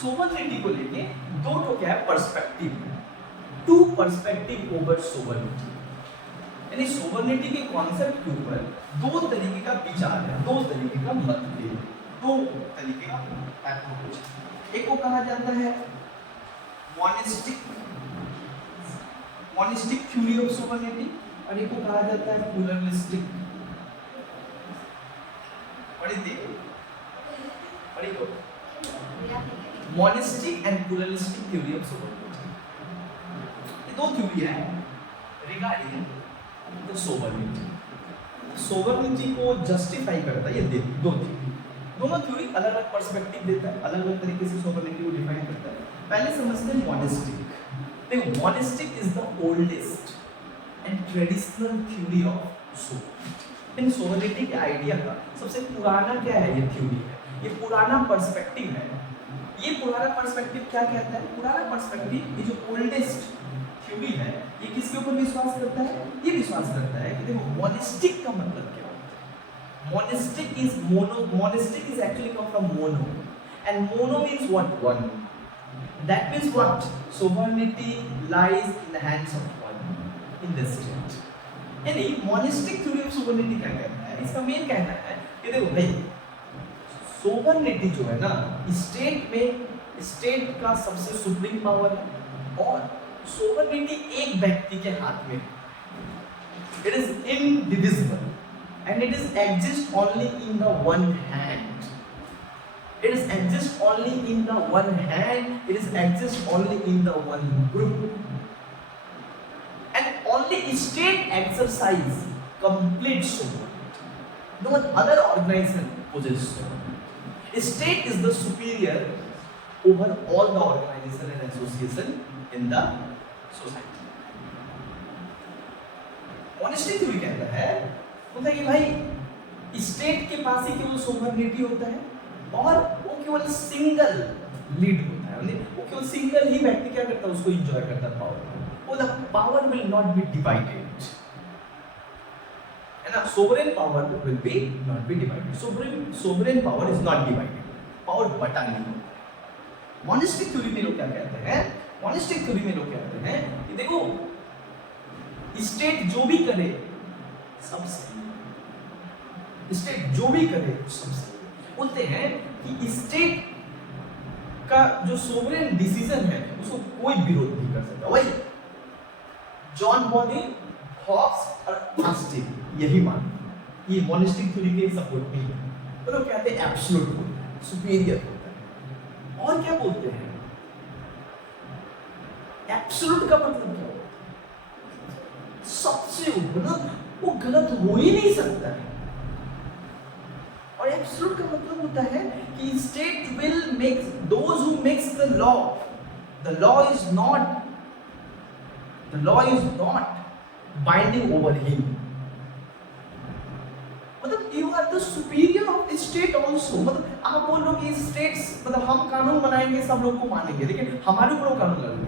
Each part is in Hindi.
सोवर्निटी को लेके दो तो क्या है perspective, two perspective over sovereignty, यानी सोवर्निटी के कॉन्सेप्ट के ऊपर दो तरीके का विचार है, दो तरीके का मतभेद, दो तरीके का अप्रोच। एक को कहा जाता है मोनिस्टिक थ्योरी ऑफ सोवर्निटी और एक को कहा जाता है प्लूरलिस्टिक। पढ़ी दो monistic and pluralistic theory of sovereignty. ये दो थ्योरी है रिगार्डिंग द सोवर्निटी। सोवर्निटी को जस्टिफाई करता है ये दो थ्योरी, दोनों थ्योरी अलग अलग पर्सपेक्टिव देता है, अलग अलग तरीके से सोवर्निटी को डिफाइन करता है। पहले समझते हैं मोनिस्टिक। देखो monistic is the oldest and traditional theory of sovereignty. In sovereignty के आइडिया का सबसे पुराना क्या है, ये थ्योरी है, ये पुराना पर्सपेक्टिव है। ये पुराना पर्सपेक्टिव क्या कहता है, पुराना पर्सपेक्टिव ये जो ओल्डेस्ट थ्योरी है ये किसके ऊपर विश्वास करता है, ये विश्वास करता है कि देखो मोनिस्टिक का मतलब क्या होता है। Monistic is mono, monistic is actually come from mono and mono means what, one. That means what, sovereignty lies in the hands of one in the state. यानी मोनिस्टिक थ्योरी ऑफ सोवर्निटी क्या कहता है, इसका मेन कहना है कि देखो भाई सोवर्निटी जो है ना स्टेट में, स्टेट का सबसे सुप्रीम पावर है और सोवर्निटी एक व्यक्ति के हाथ में, it is indivisible and it is exist only in the one hand, it is exist only in the one hand, it is exist only in the one group and only state exercise complete sovereignty, no other organization possesses sovereignty. State is the superior over all the organization and association in the society. Monistic theory कहता है बोलता है कि भाई स्टेट के पास ही केवल सोवर्निटी होता है और वो केवल सिंगल लीड होता है, मतलब वो केवल सिंगल ही व्यक्ति क्या करता है, उसको एंजॉय करता है पावर, वो the power will not be divided, है ना। Sovereign power will be not be divided, sovereign power is not divided, power बटा नहीं होता। मोनिस्टिक थ्योरी में लोग क्या कहते हैं, मोनिस्टिक थ्योरी में लोग कहते हैं कि देखो स्टेट जो भी करे सब सही, स्टेट जो भी करे सब सही। बोलते हैं कि स्टेट का जो सोवरेन डिसीजन है उसको कोई विरोध नहीं कर सकता। वही जॉन बॉडी, हॉब्स और ऑस्टिन यही मानते हैं, ये मोनिस्टिक थ्योरी के सपोर्ट नहीं है। तो लोग कहते हैं एब्सोल्यूट होता है, सुपीरियर होता है। और क्या बोलते हैं, एब्सोल्यूट का मतलब क्या होता है, सबसे ऊपर, वो गलत हो ही नहीं सकता है। और एब्सोल्यूट का मतलब होता है कि state will make those who makes the law is not, the law is not binding over him, मतलब you are the superior of state also. मतलब आप बोल रहे हो कि स्टेट्स, मतलब हम कानून बनाएंगे सब लोग को मानेंगे, लेकिन हमारे ऊपर वो कानून लगेंगे,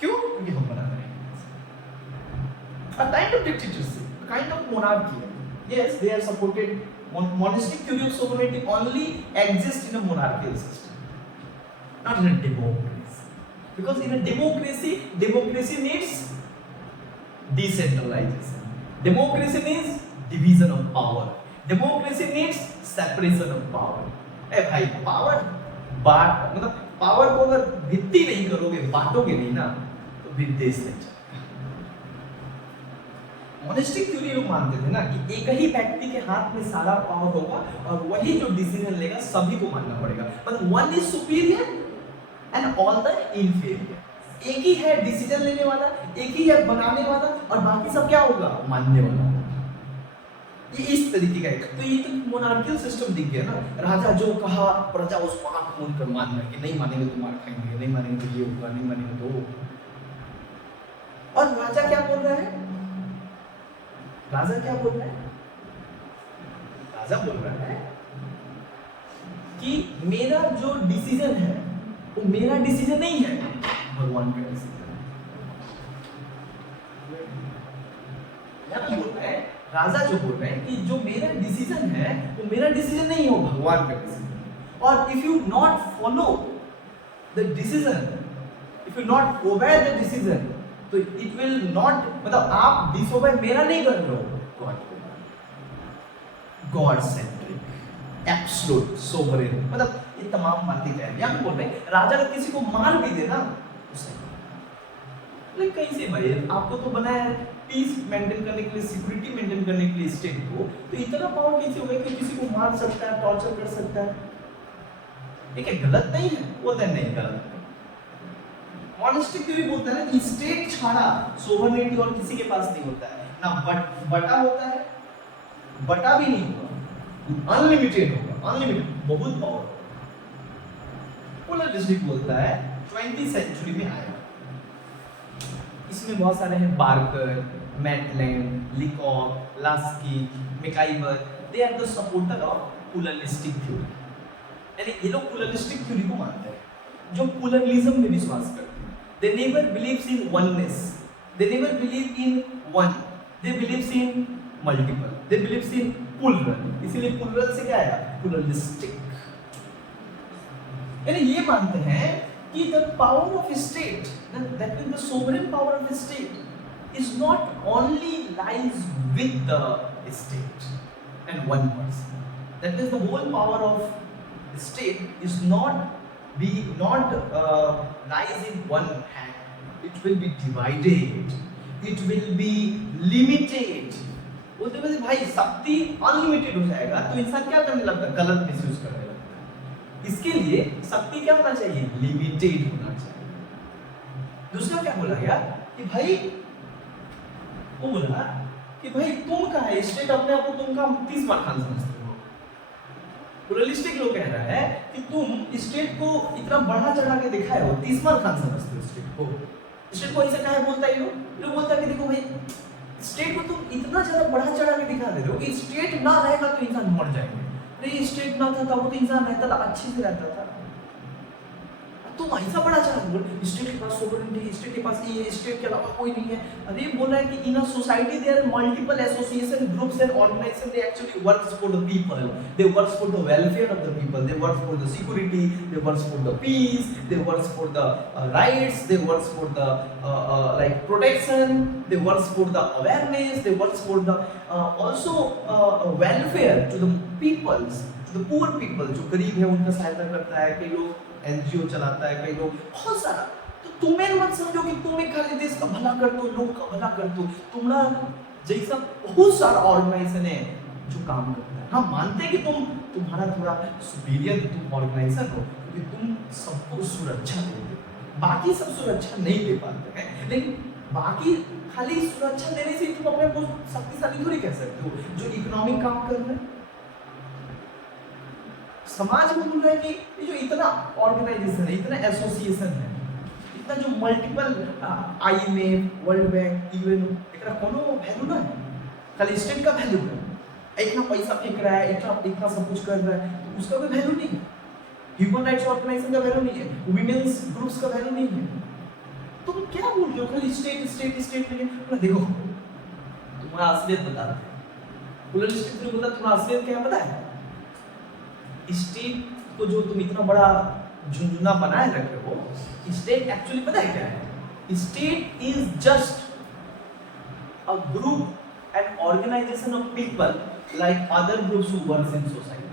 क्यों? क्योंकि हम बना रहे हैं। A kind of dictatorship, a kind of monarchy. Yes, they are supported. Monistic theory of sovereignty only exists in a monarchical system, not in a democracy. Because in a democracy, democracy needs decentralization. Democracy needs division of power. Democracy needs separation of power. ए भाई पावर बांट, मतलब पावर को अगर भित्ति नहीं करोगे, बांटोगे नहीं ना, तो विदेश नहीं चलेगा। मोनिस्टिक थ्योरी लोग मानते थे ना कि एक ही व्यक्ति के हाथ में सारा पावर होगा और वही जो डिसीजन लेगा सभी को मानना पड़ेगा, मतलब one is superior and all the inferior. एक ही है डिसीजन लेने वाला, एक ही है बनाने वाला और बाकी सब क्या होगा, मानने वाला। ये इस तरीके का है। तो ये तो मोनार्कियल सिस्टम दिख गया ना, राजा जो कहा प्रजा उसको आंख मूंद कर मानना, कि नहीं मानेंगे तो मार खाएंगे, नहीं मानेंगे तो ये होगा, नहीं मानेंगे तो वो। और राजा क्या बोल रहा है, राजा क्या बोल रहा है, राजा बोल रहा है कि मेरा जो डिसीजन है वो मेरा डिसीजन नहीं है, भगवान का डिसीजन है। राजा जो बोल रहे हैं कि जो मेरा डिसीजन है वो मेरा डिसीजन नहीं हो, भगवान का डिसीजन। और if you not follow the decision, if you not obey the decision, तो इट विल नॉट, मतलब आप डिसोबे मेरा नहीं कर रहे हो, God God centric, absolute sovereign, मतलब ये तमाम बातें कह रहे हैं। यहाँ बोल रहे हैं राजा अगर किसी को मार भी देना तो सही, लेकिन कैसे भाई, आपको तो बनाया है पीस मेंटेन करने के लिए, सिक्योरिटी मेंटेन करने के लिए स्टेट को, तो इतना पावर कैसे हो गया कि किसी को मार सकता है, टॉर्चर कर सकता है? ठीक है, गलत नहीं है, वो तो नहीं गलत। मॉनेस्टिक भी बोलता है ना कि स्टेट छाड़ा सोवरेनिटी और किसी के पास नहीं होता है ना, बटा होता है, बटा भी नहीं होगा, अनलिमिटेड होगा, अनलिमिटेड, बहुत पावर। पोलरिस्टिक बोलता है 20th सेंचुरी में आया, इसमें बहुत सारे हैं, Barker, Maitland, Leacock, Laski, MacIver, they are the supporter of pluralistic theory. यानी ये लोग पोलरिस्टिक थ्योरी को मानते हैं, जो पोलरिज्म में विश्वास करते हैं। They never believes in oneness, they never believe in one, they believes in multiple, they believes in plural, इसीलिए plural से क्या आया, pluralistic। यानी ये मानते हैं कि the power of a state, that means the sovereign power of a state is not only lies with the state and one person, that means the whole power of the state is not lies in one hand, it will be divided, it will be limited। बोलते हैं भाई शक्ति अनलिमिटेड हो जाएगा तो इंसान क्या करने लगता है, गलत मिसयूज करने लगता है। इसके लिए शक्ति क्या होना चाहिए, लिमिटेड होना चाहिए। दूसरा क्या बोला गया कि भाई, वो बोला कि भाई तुम का है स्टेट, अपने आप को तुम का 30 बार खान समझते हो। प्लुरलिस्टिक लोग कह रहा है कि तुम स्टेट को इतना बढ़ा चढ़ा के दिखाए हो, 30 बार खान समझते हो स्टेट को। स्टेट को ऐसा कहा बोलता है लोग बोलता है कि देखो भाई स्टेट को तुम इतना ज्यादा बढ़ा चढ़ा के दिखा दे रहे हो कि स्टेट ना रहेगा तो इंसान मर जाएंगे। अरे स्टेट ना था तब तो इंसान रहता था, अच्छे से रहता था। तुम ऐसा बड़ा चढ़ा बोल स्टेट के पास सोवरेनिटी, स्टेट के पास ये, स्टेट के अलावा कोई नहीं है। अरे बोल रहा है कि in a society there are multiple association, groups and organization, they actually works for the people, they works for the welfare of the people, they works for the security, they works for the peace, they works for the rights, they works for the like protection, they works for the awareness, they works for the also welfare to the peoples, to the poor people, जो गरीब है उनका सहायता करता है। कई लोग एनजीओ चलाता है, कई लोग बहुत सारा। तो तुम्हें मत समझो कि तुम एक खाली देश का भला कर दो, लोग का भला कर दो, तुम्हारा जैसा बहुत सारा ऑर्गेनाइजेशन है जो काम करता है। हम मानते हैं कि तुम्हारा थोड़ा सुपीरियर तुम ऑर्गेनाइजेशन हो क्योंकि तुम सबको सुरक्षा देते, बाकी सब सुरक्षा नहीं दे पाते हैं। लेकिन बाकी खाली सुरक्षा देने से तुम अपने को शक्तिशाली थोड़ी कह सकते हो। जो इकोनॉमिक काम कर रहे हैं, समाज में बोल रहा है कि ये जो इतना ऑर्गेनाइजेशन है, इतना एसोसिएशन है, इतना जो multiple IMF, world bank, UN, एकरा कोनो वैल्यू ना है, खाली स्टेट का वैल्यू है। इतना पैसा फेंक रहा है, इतना सब कुछ कर रहा है, तो उसका कोई वैल्यू नहीं है। ह्यूमन राइट्स ऑर्गेनाइजेशन का वैल्यू नहीं है, वुमेन्स ग्रुप्स का वैल्यू नहीं है। तुम क्या बोल रहे हो, खाली स्टेट स्टेट स्टेट नहीं है। देखो तुम्हारा असलियत बता रहा है, प्लुरलिस्टिक जो बोलता है तुम्हारा असलियत क्या है पता है? स्टेट को जो तुम इतना बड़ा झुंझुना बनाए रखे हो, स्टेट एक्चुअली पता है क्या है? State is just a group and organization of people like other groups who works in society.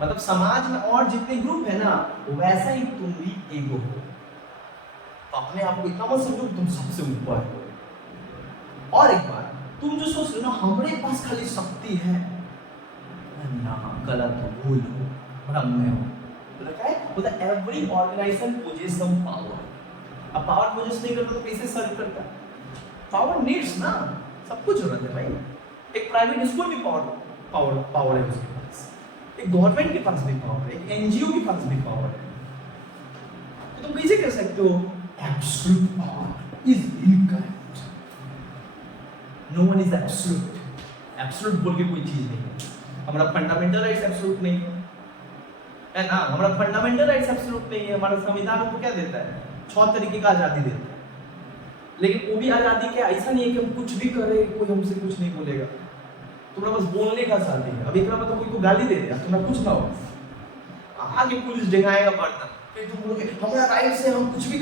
मतलब समाज में और जितने ग्रुप है ना, वैसा ही तुम भी ईगो हो। तो अपने आप को इतना मत समझो तुम सबसे ऊपर हो। और एक बार तुम जो सोच रहे हो ना हमारे पास खाली शक्ति है ना, गलत हो, भूल हो, भ्रम में हो। तो क्या है बोलता every organization possess some power. अब पावर पोजेस नहीं करता तो कैसे सर्व करता? पावर नीड्स ना, सब कुछ जरूरत है भाई। एक प्राइवेट स्कूल भी पावर है उसके पास, एक गवर्नमेंट के पास भी पावर है, एक एनजीओ के पास भी पावर है। तो तुम कैसे कर सकते हो? Absolute power is incorrect. No one is absolute. Absolute बोल के कोई चीज नहीं है। हमारा फंडामेंटल राइट्स एब्सोल्यूट नहीं है ना, हमारा फंडामेंटल राइट्स एब्सोल्यूट नहीं है। हमारा संविधान हमको क्या देता है? 6 तरीके का आजादी देता है। लेकिन वो भी आजादी क्या ऐसा नहीं है कि हम कुछ भी करें कोई हमसे कुछ नहीं बोलेगा। तुम्हारा बस बोलने का आजादी है। अब एक मतलब कोई को गाली दे दिया तुम्हारा कुछ ना हो, आगे पुलिस डिगाएगा पड़ता, फिर तुम बोलोगे हमारा राइट से हम कुछ भी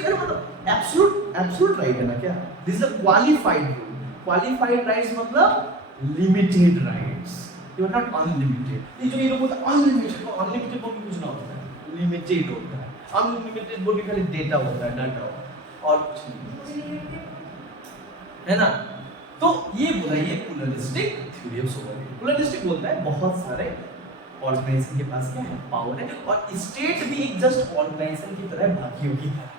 कर मतलब एब्सोल्यूट राइट है ना क्या? This is a qualified rule. Qualified rights मतलब limited rights, you are not unlimited. ये लोग बोलते हैं अनलिमिटेड बोल के कुछ ना होता है, लिमिटेड होता है। अनलिमिटेड बोल के खाली डेटा होता है, डाटा और कुछ नहीं, है ना? तो ये बोला ये pluralistic theory of sovereignty. Pluralistic बोलता है बहुत सारे ऑर्गेनाइजेशन के पास क्या है, पावर है, और स्टेट भी एक जस्ट ऑर्गेनाइजेशन की तरह बाकियों की तरह,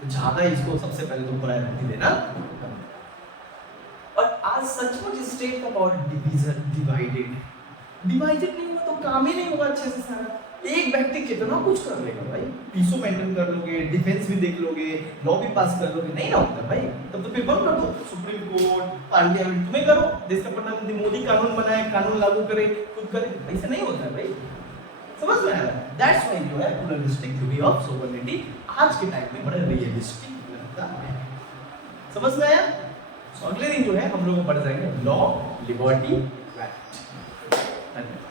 तो ज्यादा इसको सबसे पहले तो प्रायोरिटी देना। और आज सचमुच स्टेट का पावर डिवाइडेड नहीं हुआ तो काम ही नहीं होगा अच्छे से सारा। एक व्यक्ति कितना कुछ कर लेगा भाई, पीसो मेंटेन कर लोगे, डिफेंस भी देख लोगे, लॉ भी पास कर लोगे, नहीं ना होता भाई। तब तो फिर बंद कर दो सुप्रीम कोर्ट, पार्लियामेंट, तुम्हें करो। देश का प्रधानमंत्री मोदी कानून बनाए, कानून लागू करे, खुद करे, ऐसे नहीं होता है भाई। समझ में आया? दैट्स व्हाई जो है प्लूरलिस्टिक थ्योरी ऑफ सोवरेनिटी आज के टाइम में बड़ा रियलिस्टिक लगता है। समझ में आया? अगले दिन जो है हम लोग पढ़ जाएंगे लॉ, लिबर्टी, राइट। धन्यवाद।